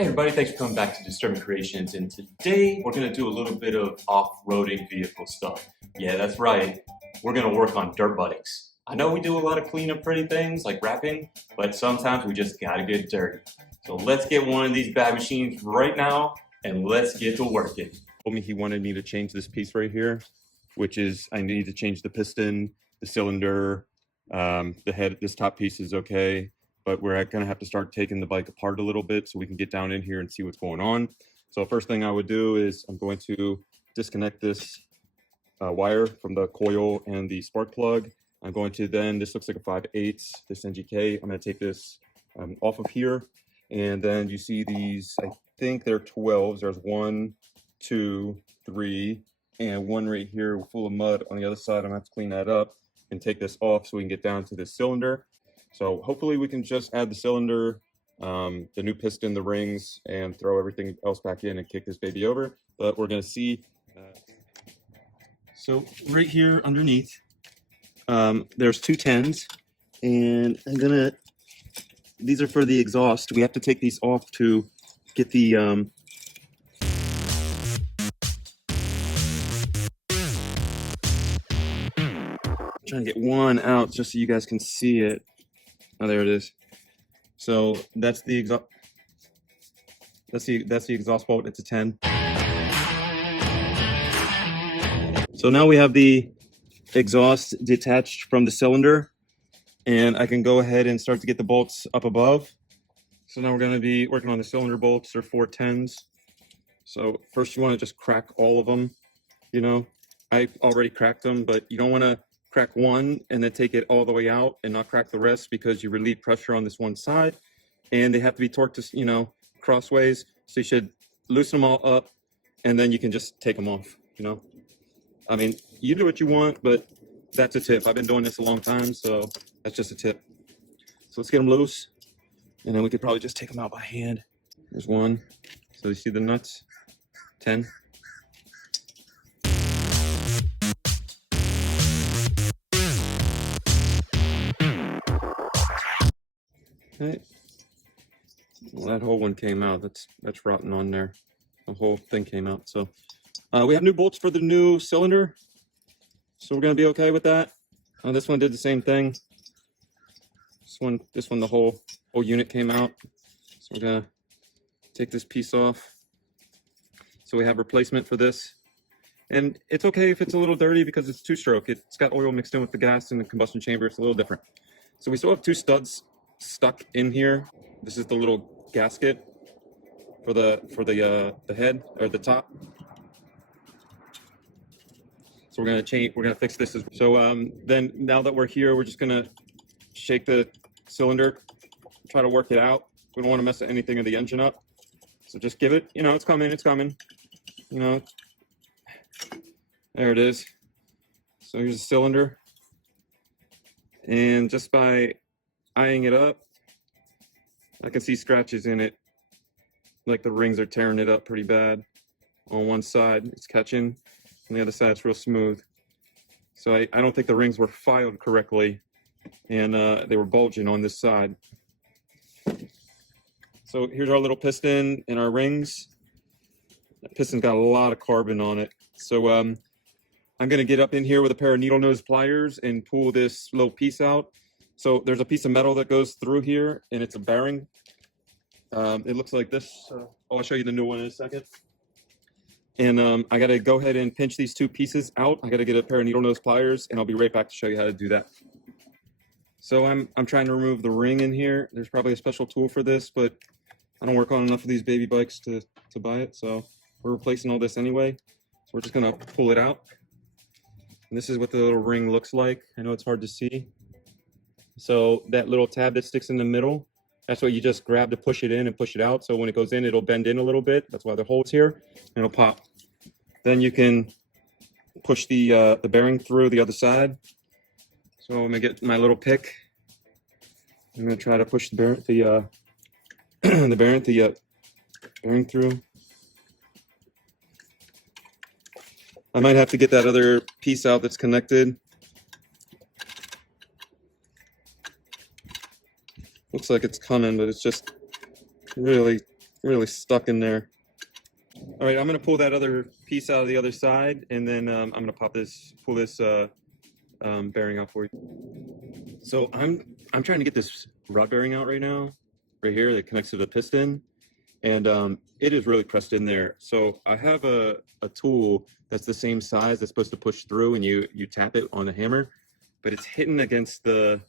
Hey everybody, thanks for coming back to Disturbing Creations, and today we're going to do a little bit of off-roading vehicle stuff. Yeah, that's right, we're going to work on dirt bikes. I know we do a lot of clean up pretty things like wrapping, but sometimes we just gotta get dirty. So let's get one of these bad machines right now, and let's get to working. Told me he wanted me to change this piece right here, which is I need to change the piston, the cylinder, the head. This top piece is okay, but we're going to have to start taking the bike apart a little bit so we can get down in here and see what's going on. So first thing I would do is I'm going to disconnect this wire from the coil and the spark plug. I'm going to then, this looks like a 5/8, this NGK. I'm going to take this off of here. And then you see these, I think they're 12s. There's 1, 2, 3, and one right here full of mud on the other side. I'm going to have to clean that up and take this off so we can get down to this cylinder. So hopefully we can just add the cylinder, the new piston, the rings, and throw everything else back in and kick this baby over. But we're going to see. So right here underneath, there's 2 10s, and I'm going to, these are for the exhaust. We have to take these off to get the, I'm trying to get one out just so you guys can see it. Oh, there it is. So that's the exhaust. That's the exhaust bolt. It's a 10. So now we have the exhaust detached from the cylinder, and I can go ahead and start to get the bolts up above. So now we're going to be working on the cylinder bolts. They're 4 10s. So first you want to just crack all of them. You know, I already cracked them, but you don't want to crack one and then take it all the way out and not crack the rest, because you relieve pressure on this one side, and they have to be torqued to, you know, crossways. So you should loosen them all up, and then you can just take them off. You know, I mean, you do what you want, but that's a tip. I've been doing this a long time, so that's just a tip. So let's get them loose, and then we could probably just take them out by hand. There's one. So you see the nuts? 10. Okay. Well, that whole one came out. That's rotten on there. The whole thing came out. So we have new bolts for the new cylinder, so we're gonna be okay with that. This one did the same thing. This one, the whole unit came out. So we're gonna take this piece off. So we have replacement for this, and it's okay if it's a little dirty because it's 2-stroke. It's got oil mixed in with the gas in the combustion chamber. It's a little different. So we still have 2 studs stuck in here. This is the little gasket for the head, or the top. So we're gonna fix this as well. So then now that we're here, we're just gonna shake the cylinder, try to work it out. We don't want to mess anything of the engine up. So just give it, you know, it's coming, you know. There it is. So here's the cylinder, and just by eyeing it up, I can see scratches in it, like the rings are tearing it up pretty bad. On one side it's catching, on the other side it's real smooth. So I don't think the rings were filed correctly, and they were bulging on this side. So here's our little piston and our rings. That piston's got a lot of carbon on it. So I'm gonna get up in here with a pair of needle nose pliers and pull this little piece out. So there's a piece of metal that goes through here, and it's a bearing. It looks like this. I'll show you the new one in a second. And I got to go ahead and pinch these 2 pieces out. I got to get a pair of needle nose pliers, and I'll be right back to show you how to do that. So I'm trying to remove the ring in here. There's probably a special tool for this, but I don't work on enough of these baby bikes to buy it. So we're replacing all this anyway. So we're just going to pull it out. And this is what the little ring looks like. I know it's hard to see. So that little tab that sticks in the middle, that's what you just grab to push it in and push it out. So when it goes in, it'll bend in a little bit. That's why the hole's here, and it'll pop. Then you can push the bearing through the other side. So I'm gonna get my little pick. I'm gonna try to push the bearing through. I might have to get that other piece out that's connected. Looks like it's coming, but it's just really really stuck in there. All right, I'm gonna pull that other piece out of the other side, and then I'm gonna pull this bearing out for you. So I'm trying to get this rod bearing out right now, right here that connects to the piston, and it is really pressed in there. So I have a tool that's the same size that's supposed to push through, and you tap it on the hammer, but it's hitting against this,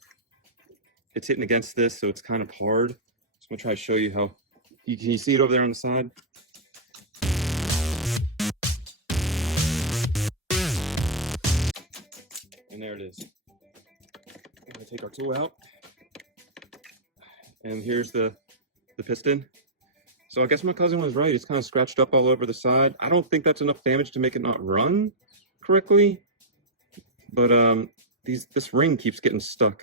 so it's kind of hard. So I'm gonna try to show you how. Can you see it over there on the side? And there it is. I'm gonna take our tool out, and here's the piston. So I guess my cousin was right. It's kind of scratched up all over the side. I don't think that's enough damage to make it not run correctly, but this ring keeps getting stuck.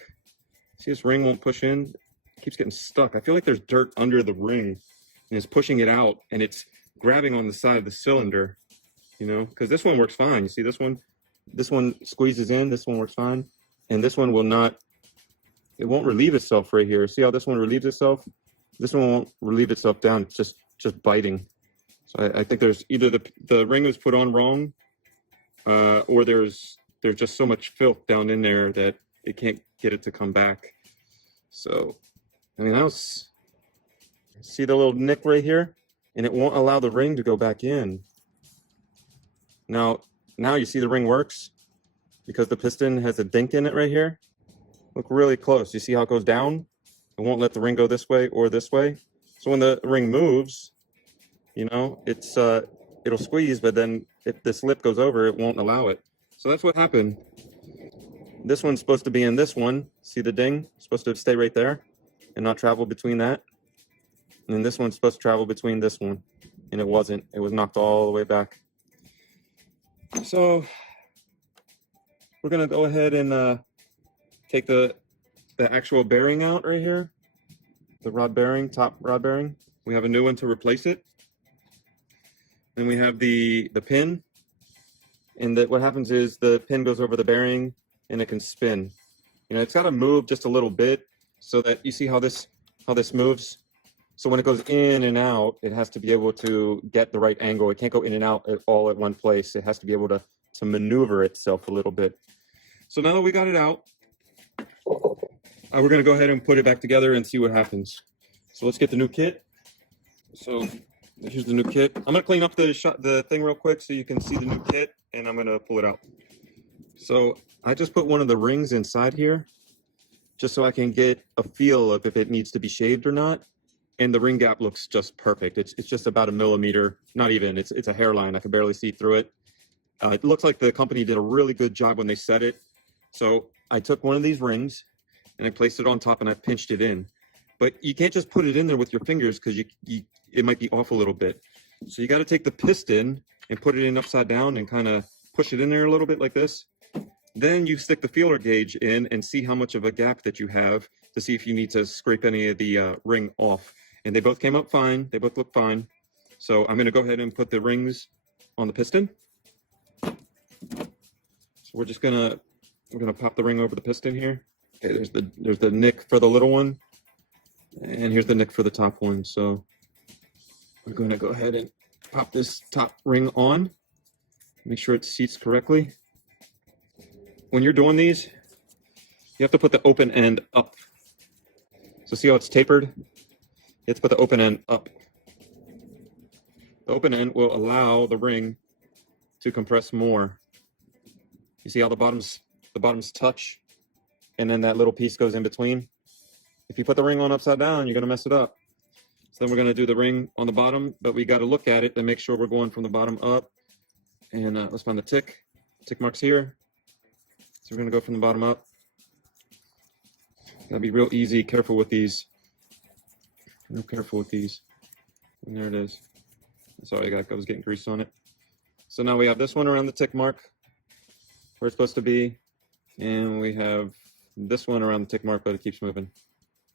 See, this ring won't push in. It keeps getting stuck. I feel like there's dirt under the ring, and it's pushing it out, and it's grabbing on the side of the cylinder, you know, because this one works fine. You see this one? This one squeezes in, this one works fine, and this one will not, it won't relieve itself right here. See how this one relieves itself? This one won't relieve itself down, it's just biting. So I think there's either the ring was put on wrong, or there's just so much filth down in there that it can't get it to come back. So, I mean, see the little nick right here? And it won't allow the ring to go back in. Now you see the ring works because the piston has a dink in it right here. Look really close. You see how it goes down? It won't let the ring go this way or this way. So when the ring moves, you know, it'll squeeze, but then if this lip goes over, it won't allow it. So that's what happened. This one's supposed to be in this one. See the ding? It's supposed to stay right there and not travel between that. And then this one's supposed to travel between this one. And it wasn't. It was knocked all the way back. So we're gonna go ahead and take the actual bearing out right here, the rod bearing, top rod bearing. We have a new one to replace it. Then we have the pin, and what happens is the pin goes over the bearing and it can spin. You know, it's got to move just a little bit so that you see how this moves. So when it goes in and out, it has to be able to get the right angle. It can't go in and out all at one place. It has to be able to maneuver itself a little bit. So now that we got it out, we're going to go ahead and put it back together and see what happens. So let's get the new kit. So here's the new kit. I'm going to clean up the thing real quick so you can see the new kit, and I'm going to pull it out. So I just put one of the rings inside here just so I can get a feel of if it needs to be shaved or not. And the ring gap looks just perfect. It's just about 1 millimeter, not even. It's a hairline. I can barely see through it. It looks like the company did a really good job when they set it. So I took one of these rings and I placed it on top and I pinched it in. But you can't just put it in there with your fingers because it might be off a little bit. So you got to take the piston and put it in upside down and kind of push it in there a little bit like this. Then you stick the feeler gauge in and see how much of a gap that you have to see if you need to scrape any of the ring off. And they both came up fine. They both look fine. So I'm going to go ahead and put the rings on the piston. So we're gonna pop the ring over the piston here. Okay, there's the nick for the little one, and here's the nick for the top one. So I'm going to go ahead and pop this top ring on. Make sure it seats correctly. When you're doing these, you have to put the open end up. So see how it's tapered? You have to put the open end up. The open end will allow the ring to compress more. You see how the bottoms touch, and then that little piece goes in between. If you put the ring on upside down, you're gonna mess it up. So then we're gonna do the ring on the bottom, but we gotta look at it and make sure we're going from the bottom up. And let's find the tick marks here. So we're gonna go from the bottom up. Gotta be real easy, careful with these. Real careful with these. And there it is. Sorry, I was getting grease on it. So now we have this one around the tick mark where it's supposed to be, and we have this one around the tick mark, but it keeps moving.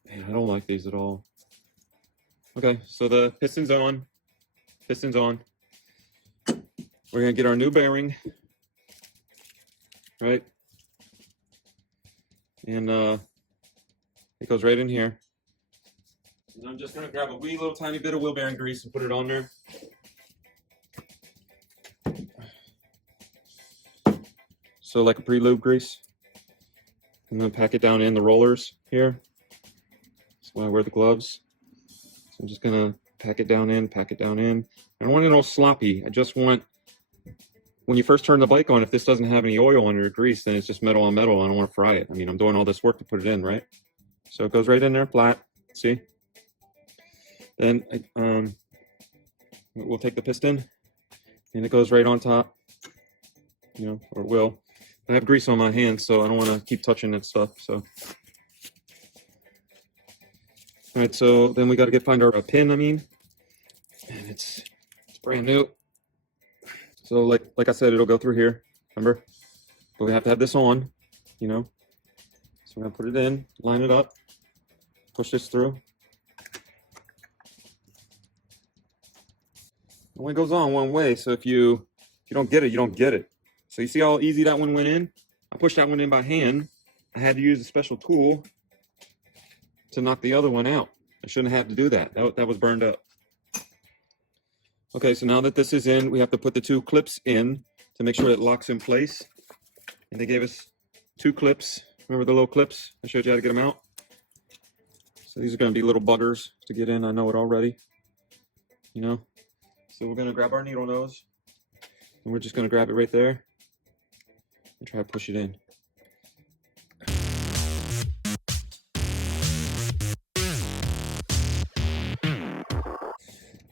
Man, I don't like these at all. Okay, so the piston's on. Piston's on. We're gonna get our new bearing, right? And it goes right in here. And I'm just gonna grab a wee little tiny bit of wheel bearing grease and put it on there. So like a pre-lube grease. I'm gonna pack it down in the rollers here. That's why I wear the gloves. So I'm just gonna pack it down in, pack it down in. I don't want it all sloppy. I just want, when you first turn the bike on, if this doesn't have any oil on it or grease, then it's just metal on metal. I don't want to fry it. I mean, I'm doing all this work to put it in, right? So it goes right in there, flat. See? Then we'll take the piston, and it goes right on top. You know, or it will. I have grease on my hands, so I don't want to keep touching that stuff. So, all right. So then we got to find our pin. I mean, and it's brand new. So like I said, it'll go through here. Remember, but we have to have this on. You know. So we're gonna put it in, line it up, push this through. It only goes on one way, so if you don't get it, you don't get it. So you see how easy that one went in? I pushed that one in by hand. I had to use a special tool to knock the other one out. I shouldn't have to do that. That was burned up. Okay, so now that this is in, we have to put the two clips in to make sure it locks in place. And they gave us two clips. Remember the little clips? I showed you how to get them out. So these are going to be little buggers to get in. I know it already. You know? So we're going to grab our needle nose. And we're just going to grab it right there. And try to push it in.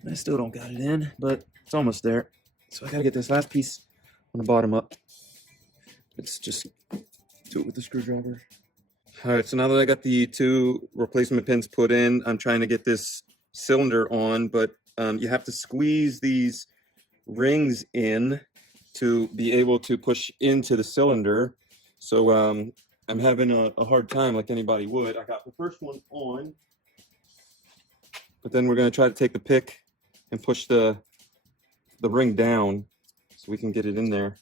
I still don't got it in, but it's almost there. So I gotta get this last piece on the bottom up. Let's just do it with the screwdriver. All right, so now that I got the two replacement pins put in, I'm trying to get this cylinder on, but you have to squeeze these rings in to be able to push into the cylinder. So I'm having a hard time like anybody would. I got the first one on, but then we're gonna try to take the pick and push the ring down so we can get it in there.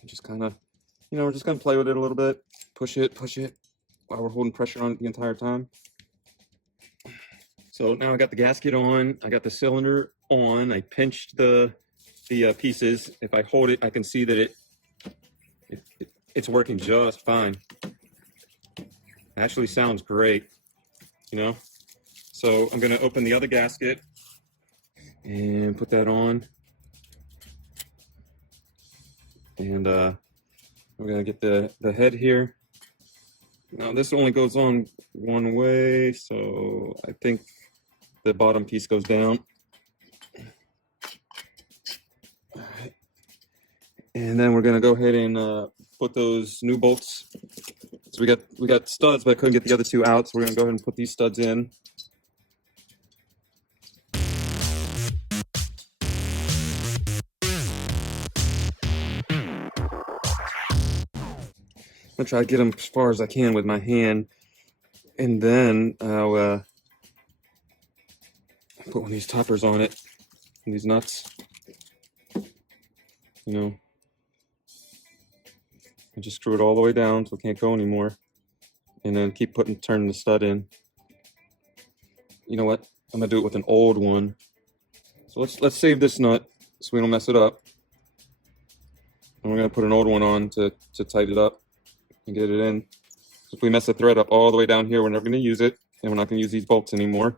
And just kind of, you know, we're just gonna play with it a little bit, push it while we're holding pressure on it the entire time. So now I got the gasket on, I got the cylinder on, I pinched the pieces. If I hold it, I can see that it's working just fine. It actually sounds great, you know? So I'm gonna open the other gasket and put that on. And we're gonna get the head here. Now this only goes on one way, so I think the bottom piece goes down. All right. And then we're gonna go ahead and put those new bolts. So we got studs, but I couldn't get the other two out, so we're gonna go ahead and put these studs in. I'm gonna try to get them as far as I can with my hand, and then I'll put one of these toppers on it, and these nuts, you know, and just screw it all the way down so it can't go anymore, and then keep turning the stud in. You know what? I'm gonna do it with an old one. So let's save this nut so we don't mess it up, and we're gonna put an old one on to tighten it up and get it in. If we mess the thread up all the way down here, we're never going to use it, and we're not going to use these bolts anymore.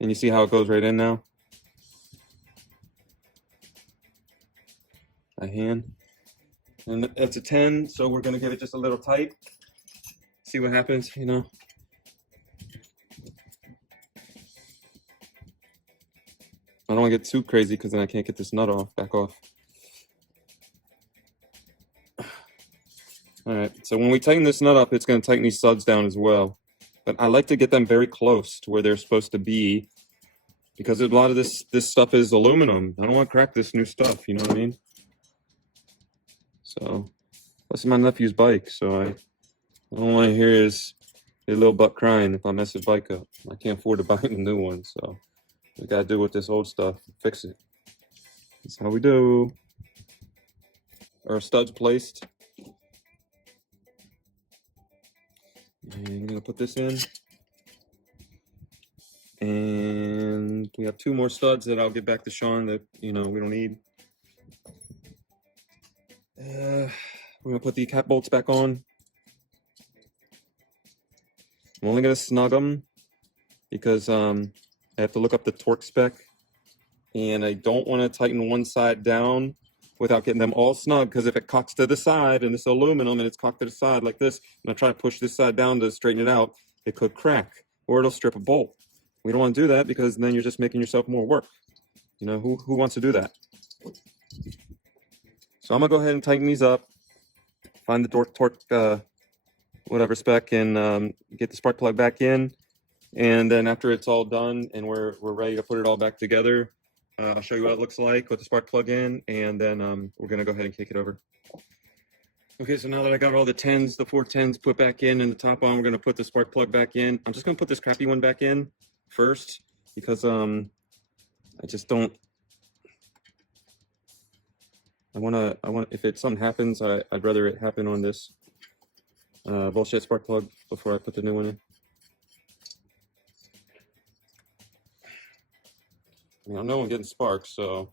And you see how it goes right in now? By hand. And that's a 10, so we're going to give it just a little tight. See what happens, you know? I don't want to get too crazy because then I can't get this nut back off. All right, so when we tighten this nut up, it's going to tighten these studs down as well. But I like to get them very close to where they're supposed to be, because a lot of this stuff is aluminum. I don't want to crack this new stuff, you know what I mean? So, plus it's my nephew's bike, so I don't want to hear his little butt crying if I mess his bike up. I can't afford to buy him a new one, so we got to do with this old stuff, fix it. That's how we do. Our studs placed. And I'm gonna put this in. And we have 2 more studs that I'll get back to Sean that, we don't need. We're gonna put the cap bolts back on. I'm only gonna snug them because I have to look up the torque spec, and I don't want to tighten one side down without getting them all snug, because if it cocks to the side and it's aluminum and it's cocked to the side like this, and I try to push this side down to straighten it out, it could crack or it'll strip a bolt. We don't want to do that, because then you're just making yourself more work. Who wants to do that? So I'm gonna go ahead and tighten these up, find the torque whatever spec, and get the spark plug back in. And then after it's all done and we're ready to put it all back together, I'll show you what it looks like with the spark plug in, and then we're gonna go ahead and kick it over. Okay, so now that I got all the 10s, the 410s put back in and the top on, we're gonna put the spark plug back in. I'm just gonna put this crappy one back in first, because I just don't. I want if something happens, I'd rather it happen on this bullshit spark plug before I put the new one in. I know I'm getting sparks, so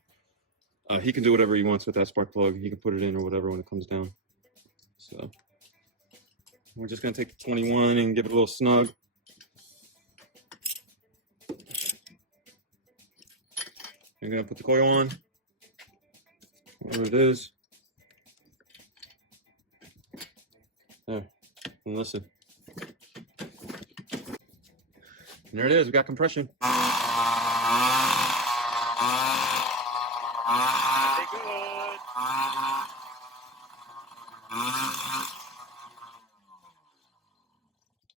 he can do whatever he wants with that spark plug. He can put it in or whatever when it comes down. So we're just gonna take the 21 and give it a little snug. I'm gonna put the coil on, whatever it is. There, and listen. And there it is, we got compression.